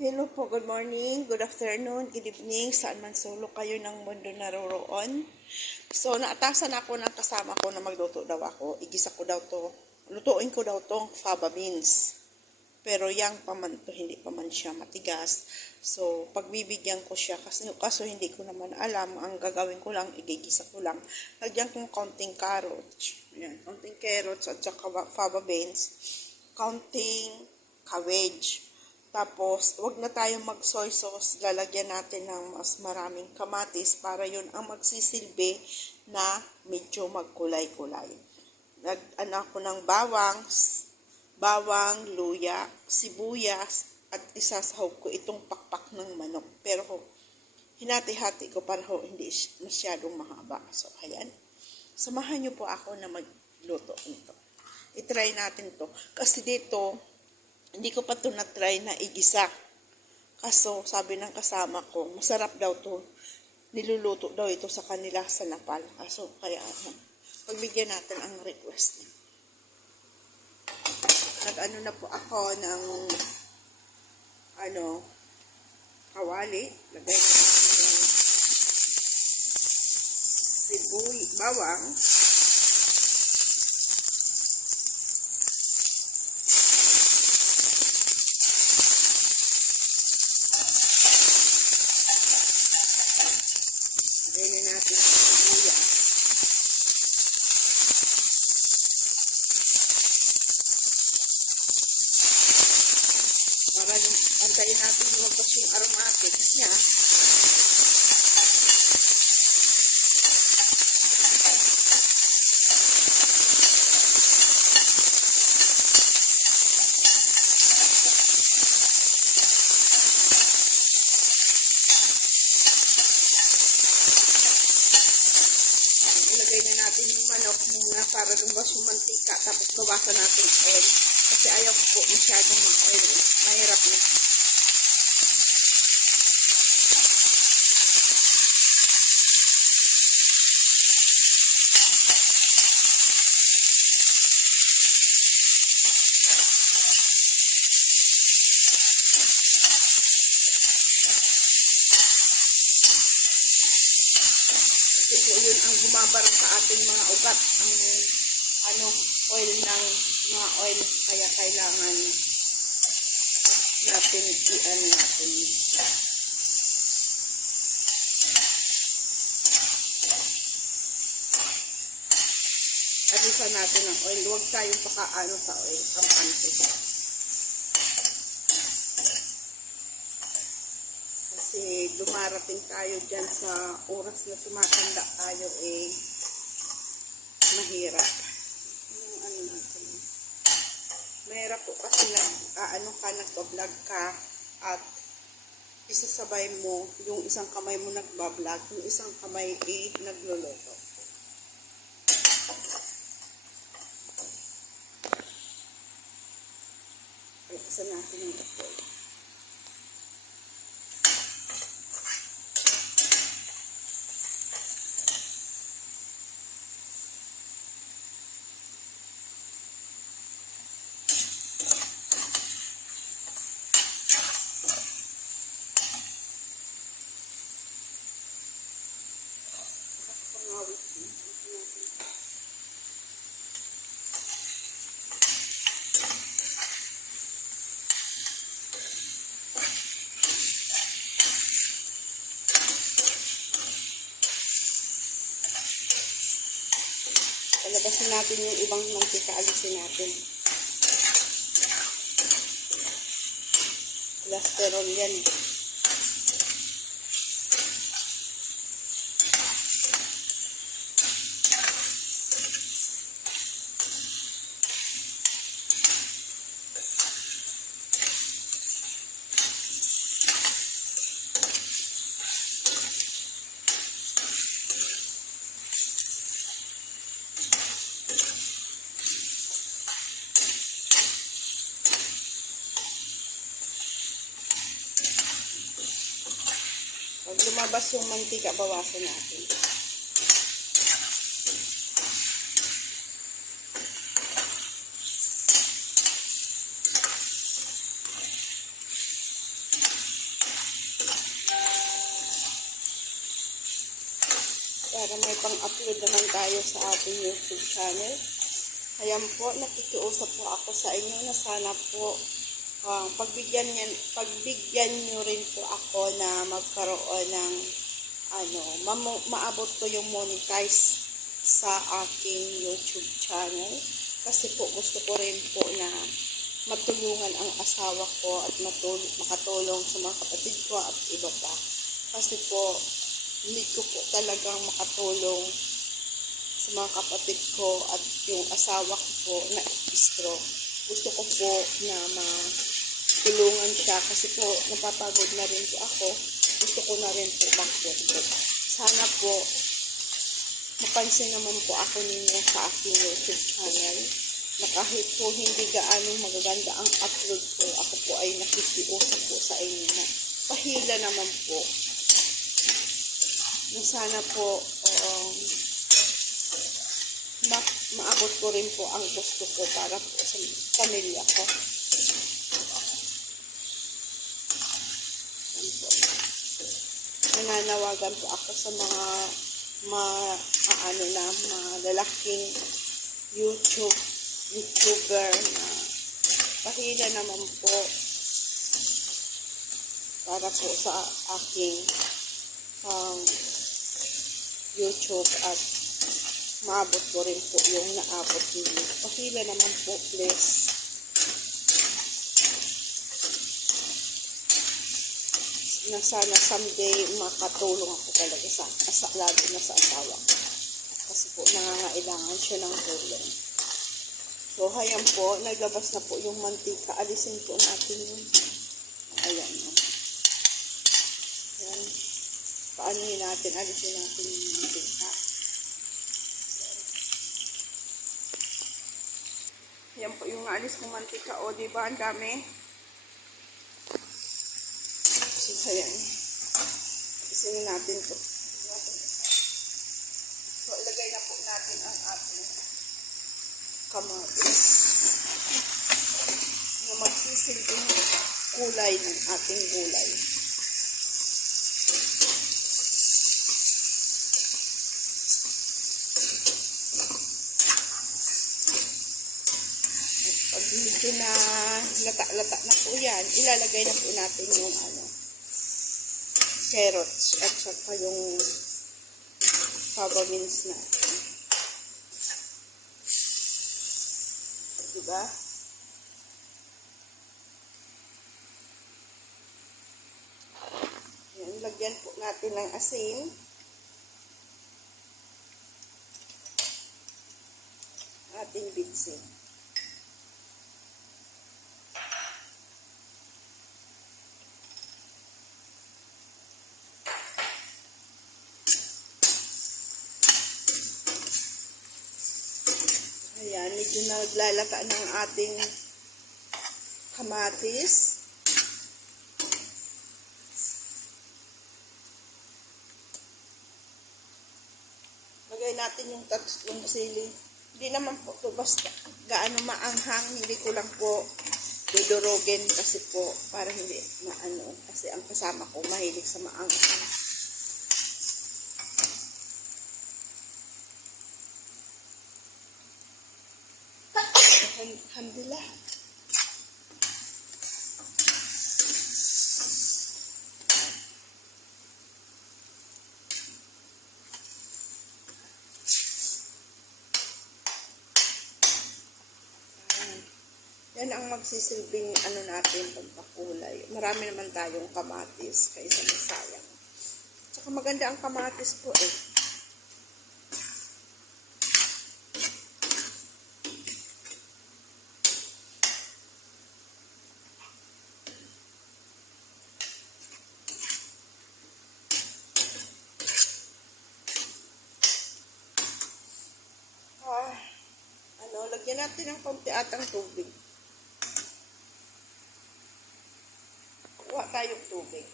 Hello po, good morning, good afternoon, good evening, saan man sulok kayo ng mundo naroroon. So, naatasan ako ng kasama ko na magluto daw ako. Igisa ko daw to, lutuin ko daw tong fava beans. Pero yang paman to, hindi pa man siya matigas. So, pagbibigyan ko siya, kaso hindi ko naman alam, ang gagawin ko lang, igigisa ko lang. Lagyan kong kaunting carrots, yan, kaunting carrots at saka fava beans, kaunting cabbage. Tapos, wag na tayong mag-soy sauce. Lalagyan natin ng mas maraming kamatis para yun ang magsisilbi na medyo magkulay-kulay. Nag-ano ako ng bawang, luya, sibuyas, at isasahog ko itong pakpak ng manok. Pero hinati-hati ko para hindi masyadong mahaba. So, ayan. Samahan niyo po ako na magluto nito. I-try natin to. Kasi dito, hindi ko pa ito na-try na igisa. Kaso, sabi ng kasama ko, masarap daw to. Niluluto daw ito sa kanila sa Napal. Kaso, kaya pagbigyan natin ang request niya. Nag-ano na po ako ng kawali. Lagay natin ng bawang. Lagyan na natin ang sibuyas. Para antayin natin lumabas yung aromatics niya. Ilagay na natin yung manok muna para lumabas yung mantika. Tapos bawasan natin oil. Kasi ayaw ko po masyadong ma-oil. Mahirap na. Kasi po yun ang bumabarang sa ating mga ugat. Ang oil ng mga oil. Kaya kailangan natin natin. Alisan natin ang oil. Huwag tayong pakaano sa oil. Kampante. Kasi dumarating tayo dyan sa oras na tumatanda tayo mahirap. Mahirap po kasi nagbablog ka at isasabay mo yung isang kamay mo nagbablog, yung isang kamay nagluluto. Pagkasan natin yung ito. Palabasin natin yung ibang mantika, alisin natin. Cholesterol yan. Pag lumabas yung mantika, bawasan natin. para may pang-upload naman tayo sa ating YouTube channel. Ayan po, nakikiusap po ako sa inyo na sana po pagbigyan nyo rin po ako na magkaroon ng maabot ko yung monetize sa aking YouTube channel. Kasi po gusto ko rin po na matulungan ang asawa ko at makatulong sa mga kapatid ko at iba pa. Kasi po, need ko po talagang makatulong sa mga kapatid ko at yung asawa ko po na stroke. Gusto ko po na matulungan siya kasi po napapagod na rin po ako. Gusto ko na rin po mag-work. Sana po mapansin naman po ako ninyo sa aking YouTube channel na kahit po hindi gaano magaganda ang upload ko, ako po ay nakikiusap po sa inyo na pahila naman po na sana po maabot ko rin po ang gusto ko para po sa pamilya ko. Nananawagan po ako sa mga malalaking YouTuber na pahila naman po para po sa aking YouTube at maabot ko rin po yung naabot ninyo. Pahila naman po, please. Na sana someday makatulong ako talaga lalo na sa asawa ko. Kasi po nangangailangan siya ng tulong. So, ayan po, naglabas na po yung mantika. Alisin po natin yun. Ayan. Ayan. Paanohin natin, alisin natin yung mantika. Ayan po yung alis kong mantika. O, diba? Ang dami. So, ayan. Alisin natin po. So, ilagay na po natin ang ating kamatis na magsisilbing kulay ng ating gulay. Pag medyo na lata-lata na po yan, ilalagay na po natin yung carrots at saka yung fava beans natin. Diba? Yan, lagyan po natin ng asin. Ating bitsin. Ayan, medyo naglalata ng ating kamatis. Lagay natin yung tatlong sili. Hindi naman po ito basta gaano maanghang. Hindi ko lang po dudurugin kasi po para hindi kasi ang kasama ko mahilig sa maanghang. Alhamdulillah. Yan ang magsisilbing natin pagpakulay. Marami naman tayong kamatis kaysa masayang. Tsaka maganda ang kamatis po eh. Lagyan natin ng konti atang tubig. Kuha tayong tubig.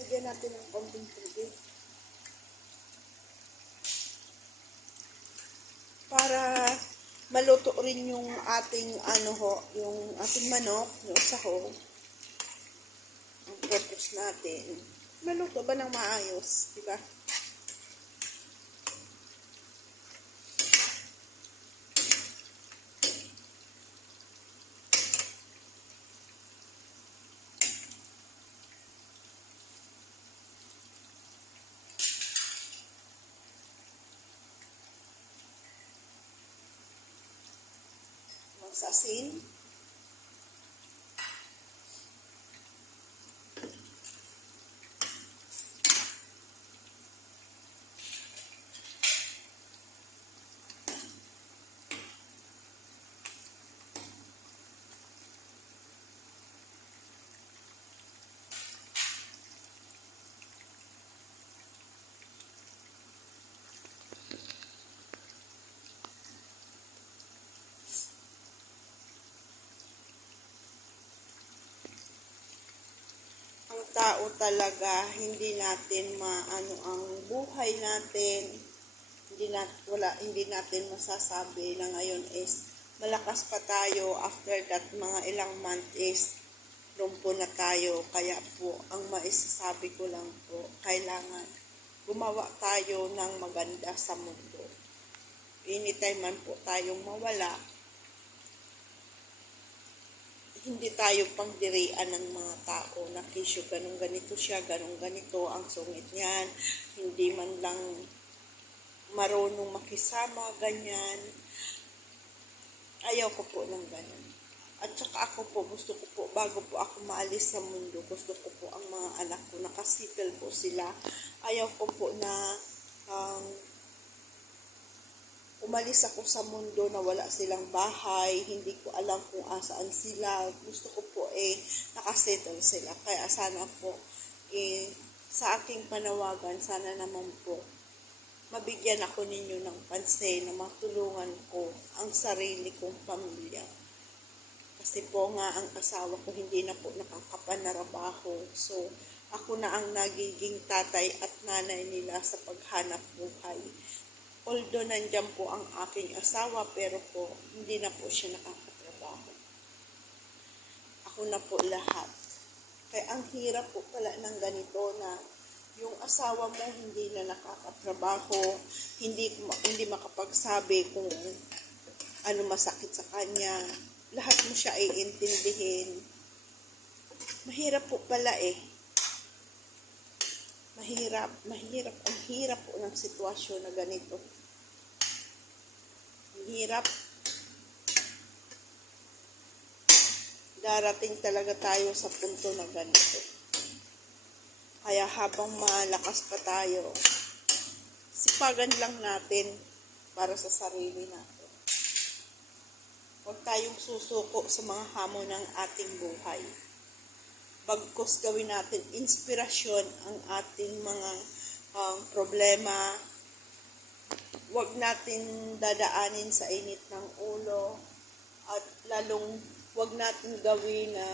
Lagyan natin ng konting tubig. Para maluto rin yung ating yung ating manok, yung sahog. Ang purpose natin. maluto ba ng maayos, di ba? Masasin. Ang tao talaga, hindi natin maano ang buhay natin. Hindi natin masasabi na ngayon is malakas pa tayo, after that mga ilang month is lumpo na tayo. Kaya po, ang maisasabi ko lang po, kailangan gumawa tayo ng maganda sa mundo. Anytime man po tayong mawala, hindi tayo pangdirian ng mga tao na kisyo ganun ganito siya, ganun ganito ang sungit niyan, hindi man lang marunong makisama, ganyan. Ayaw ko po ng ganyan. At saka ako po, gusto ko po, bago po ako maalis sa mundo, gusto ko po ang mga anak ko, nakasipil po sila. Ayaw ko po na umalis ako sa mundo na wala silang bahay, hindi ko alam kung asaan sila. Gusto ko po nakasettle sila. Kaya sana po, sa aking panawagan, sana naman po, mabigyan ako ninyo ng pansin na matulungan ko ang sarili kong pamilya. Kasi po nga, ang asawa ko hindi na po nakakapanarabaho. So, ako na ang nagiging tatay at nanay nila sa paghanap buhay. Although nandyan po ang aking asawa, pero po hindi na po siya nakakatrabaho. Ako na po lahat. Kaya ang hirap po pala ng ganito na yung asawa mo hindi na nakakatrabaho, hindi makapagsabi kung ano masakit sa kanya. Lahat mo siya iintindihin. Mahirap po pala ang hirap po ng sitwasyon na ganito. Ang hirap. Darating talaga tayo sa punto na ganito. Kaya habang malakas pa tayo, sipagan lang natin para sa sarili natin. Huwag tayong susuko sa mga hamon ng ating buhay. Bagkus gawin natin inspirasyon ang ating mga problema. Huwag natin dadaanin sa init ng ulo at lalong huwag natin gawin na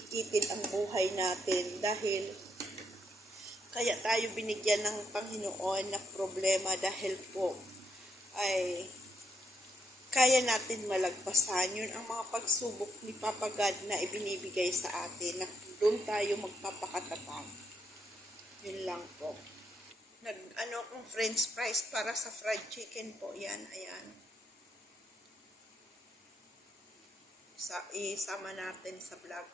ikitin ang buhay natin dahil kaya tayo binigyan ng Panginoon na problema dahil po ay kaya natin malagpasan. Yun ang mga pagsubok ni Papa God na ibinibigay sa atin na doon tayo magpapakatatag. Yun lang po. Kung french fries para sa fried chicken po. Yan, ayan. Isama natin sa vlog.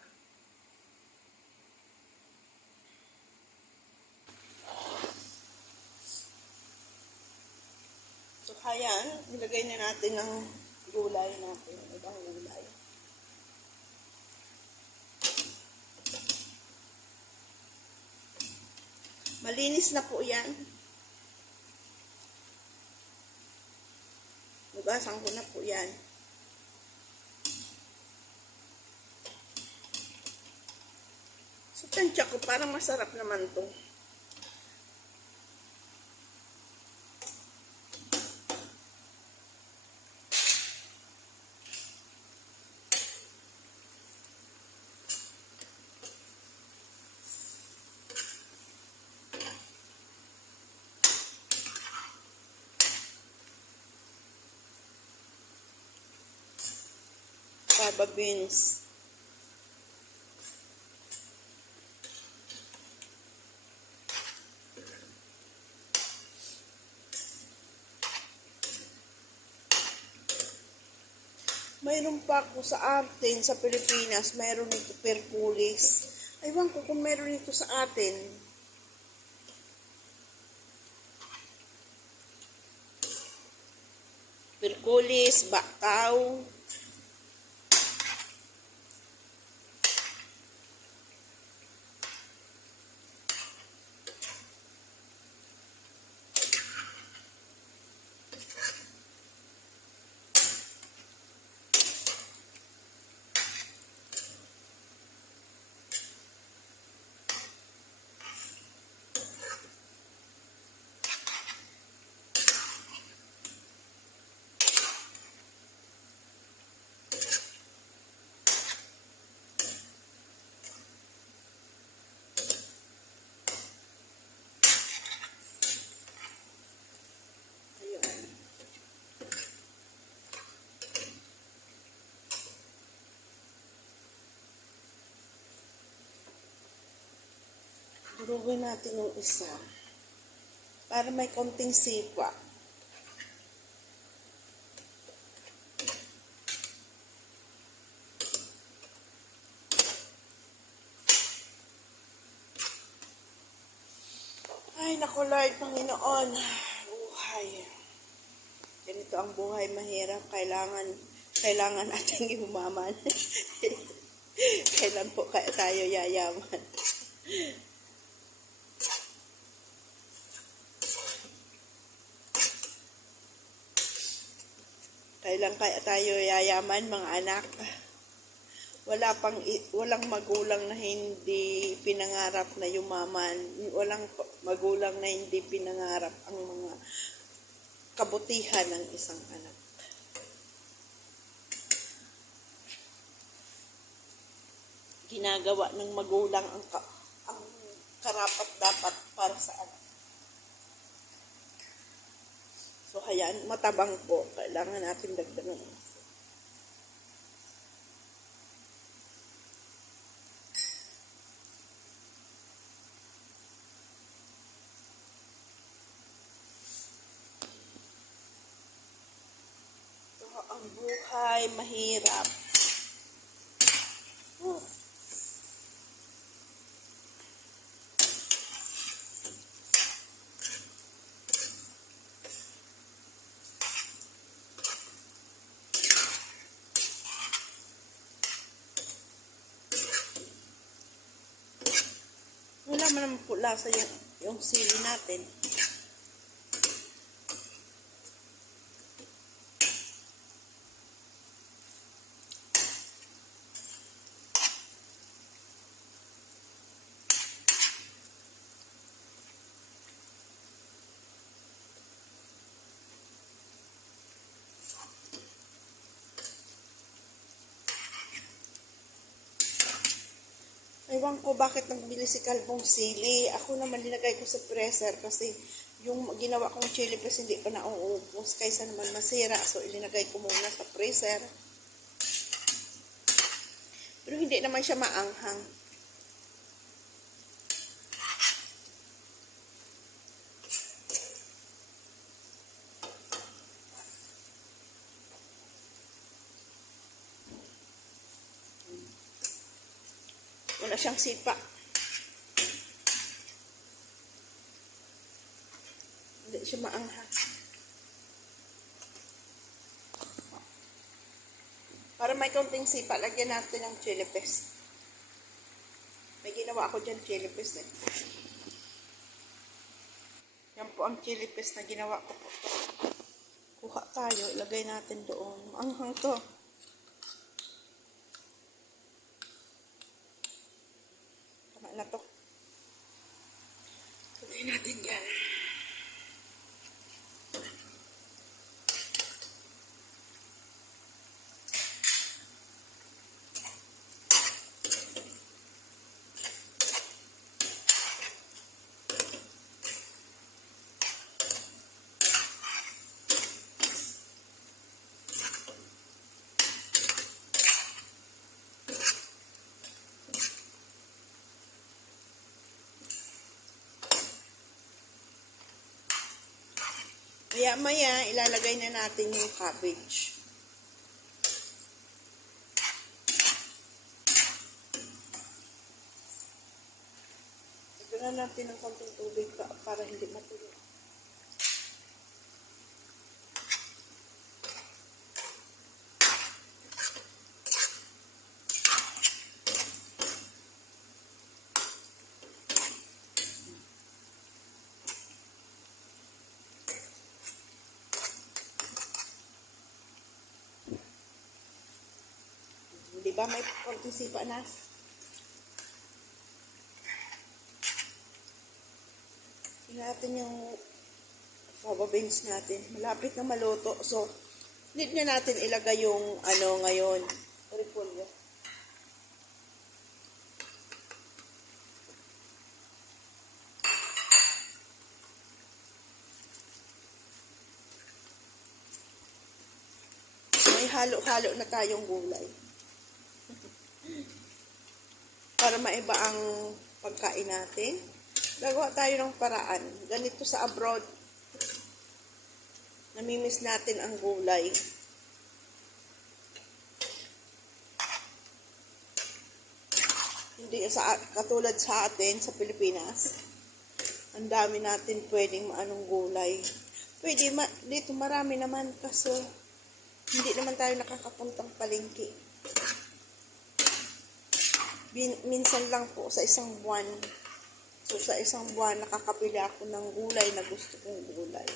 So, kaya, nilagay na natin ang gulay natin. Ibang gulay. Malinis na po yan. Nugasan ko na po yan. So, tansya ko, parang masarap naman to. Fava beans. Mayroon pa ako sa atin, sa Pilipinas, mayroon nito perkulis. Aywan ko kung mayroon nito sa atin. Perkulis, bakaw. Durugin natin yung isa para may konting sipa. Ay, naku Lord, Panginoon. Buhay. Ganito ang buhay, mahirap. Kailangan natin yumaman. Kailan po kaya tayo yayaman? Kailan kaya tayo yayaman, mga anak? Walang magulang na hindi pinangarap na yumaman. Walang magulang na hindi pinangarap ang mga kabutihan ng isang anak. Ginagawa ng magulang ang karapat-dapat para sa anak. So, hayaan, matabang po. Kailangan natin dagdagan. So, ang buhay, mahirap. Wala man naman po lasa yung sili natin. Ewan ko bakit nagbili si Kalbong sili. Ako naman linagay ko sa freezer kasi yung ginawa kong chili paste hindi pa nauubos kaysa naman masira. So, ilinagay ko muna sa freezer. Pero hindi naman siya maanghang. Wala siyang sipa. Hindi siya maanghang. Para may konting sipa, lagyan natin ng chili paste. May ginawa ako dyan chili paste eh. Yan po ang chili paste na ginawa ko po. Kuha tayo, ilagay natin doon. Maanghang to. Tama na to. Ilagay natin yan. Maya-maya, ilalagay na natin yung cabbage. Lagyan natin ng konting tubig para hindi matulo. Di ba may konting sipa na? Tingnan natin yung fava beans natin. Malapit na maluto. So, need na natin ilagay yung ano ngayon. Repolyo. May halo-halo na tayong gulay. Para maiba ang pagkain natin. Gagawa tayo ng paraan. Ganito sa abroad. Namimiss natin ang gulay. Hindi katulad sa atin, sa Pilipinas. Ang dami natin pwedeng maanong gulay. Pwede, dito marami naman kaso hindi naman tayo nakakapuntang palengke. Minsan lang po sa isang buwan. So sa isang buwan nakakapili ako ng gulay na gusto kong gulay.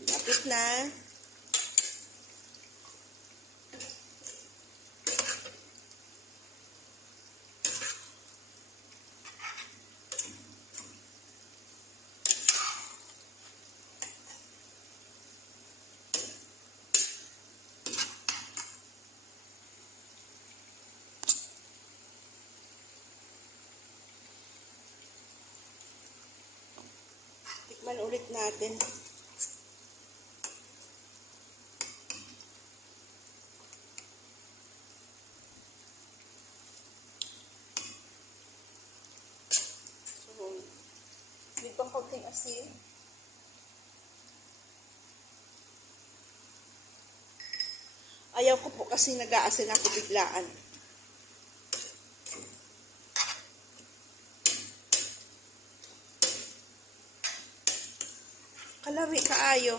Lapit na. Tikman ulit natin. May pang konting asin. Ayaw ko po kasi nag-aasin ako biglaan. Kalami kaayo.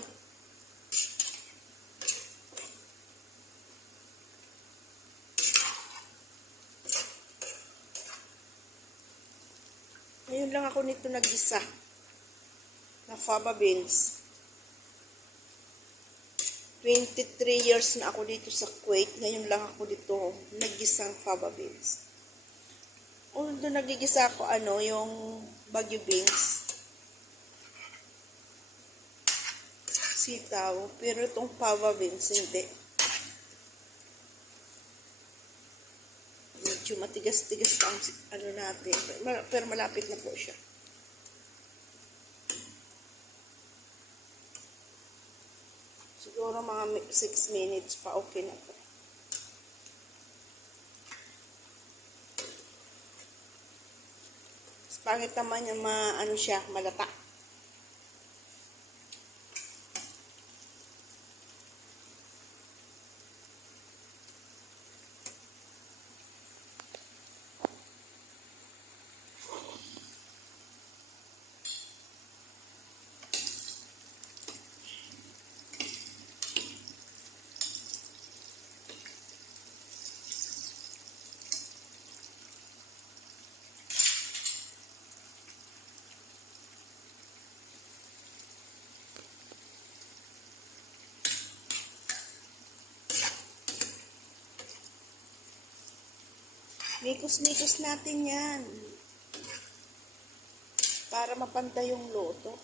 Ngayon lang ako nito nag-isa na fava beans. 23 years na ako dito sa Kuwait. Ngayon lang ako dito nag-gisang fava beans. Although nagigisa ako yung Baguio beans. Sitaw. Pero itong fava beans hindi. Medyo matigas-tigas pa ang natin. Pero malapit na po siya. Siguro mga 6 minutes pa okay na po. Pangit naman yung siya, malata. Nikos-nikos natin yan. para mapantay yung luto.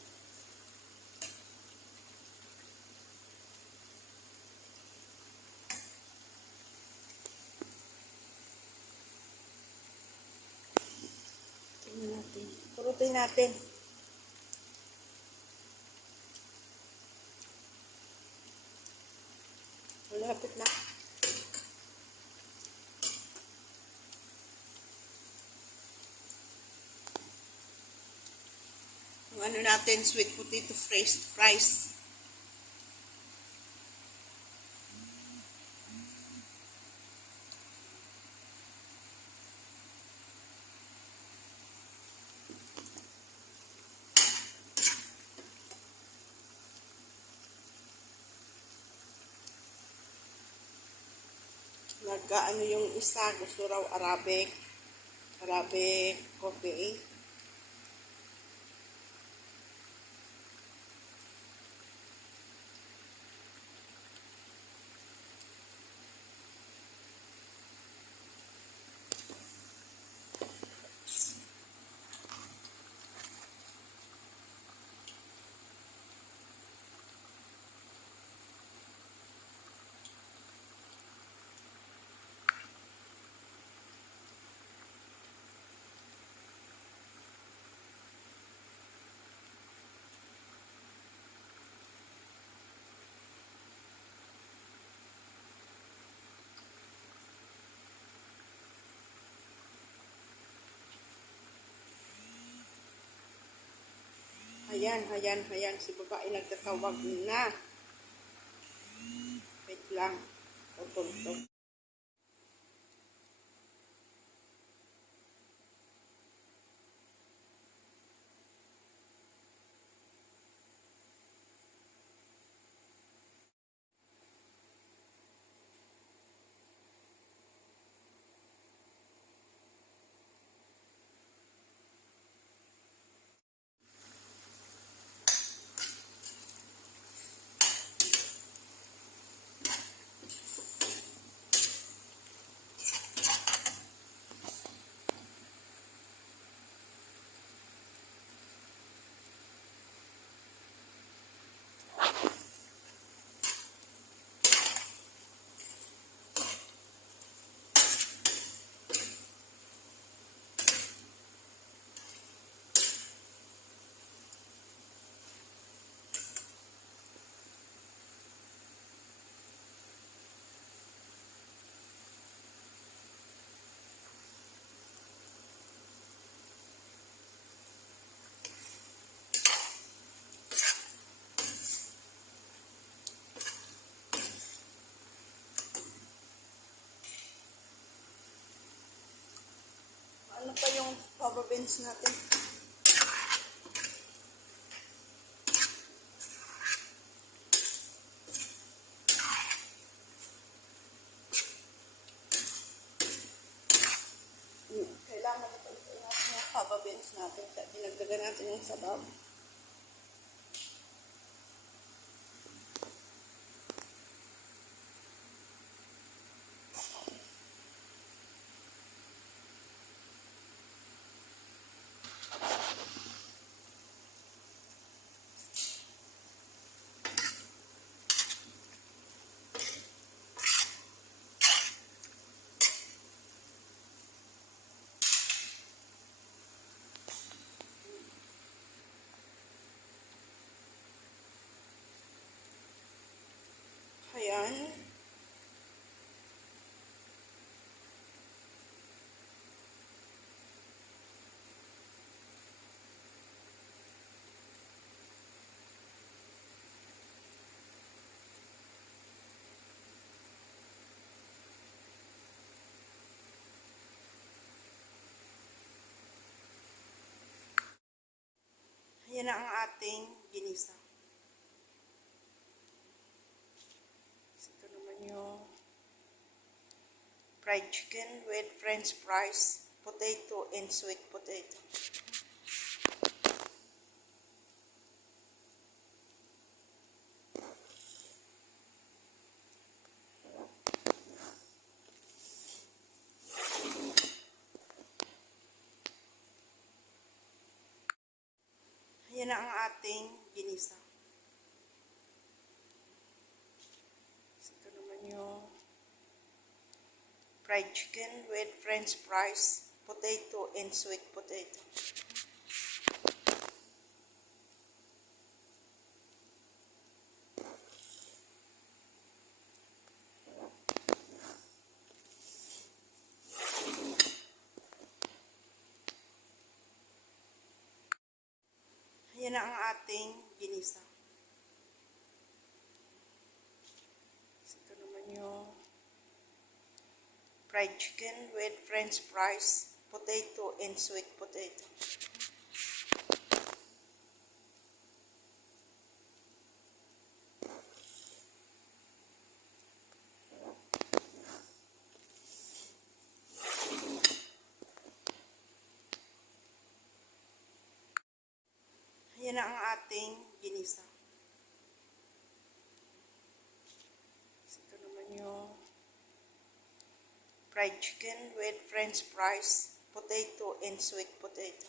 Tingnan natin. Purutin natin. Malapit na. Yung ano natin, sweet potato fries. Nag-ano yung isa, gusto raw Arabic coffee. Ayan, si babae nagtatawag na. Wait lang. Tutulog. Ano pa yung fava beans natin? Kailangan ito natin yung fava beans natin. Dinagdagan natin yung sabaw. Ayan. Ayan na ang ating ginisa. Ito naman yung fried chicken with french fries, potato, and sweet potato. Yan na ang ating ginisa. Ito naman yung fried chicken with french fries, potato, and sweet potato. Yan na ang ating ginisa. Ito naman yung fried chicken with french fries, potato, and sweet potato. Yan na ang ating ginisa. Ito naman yung fried chicken with french fries, potato, and sweet potato.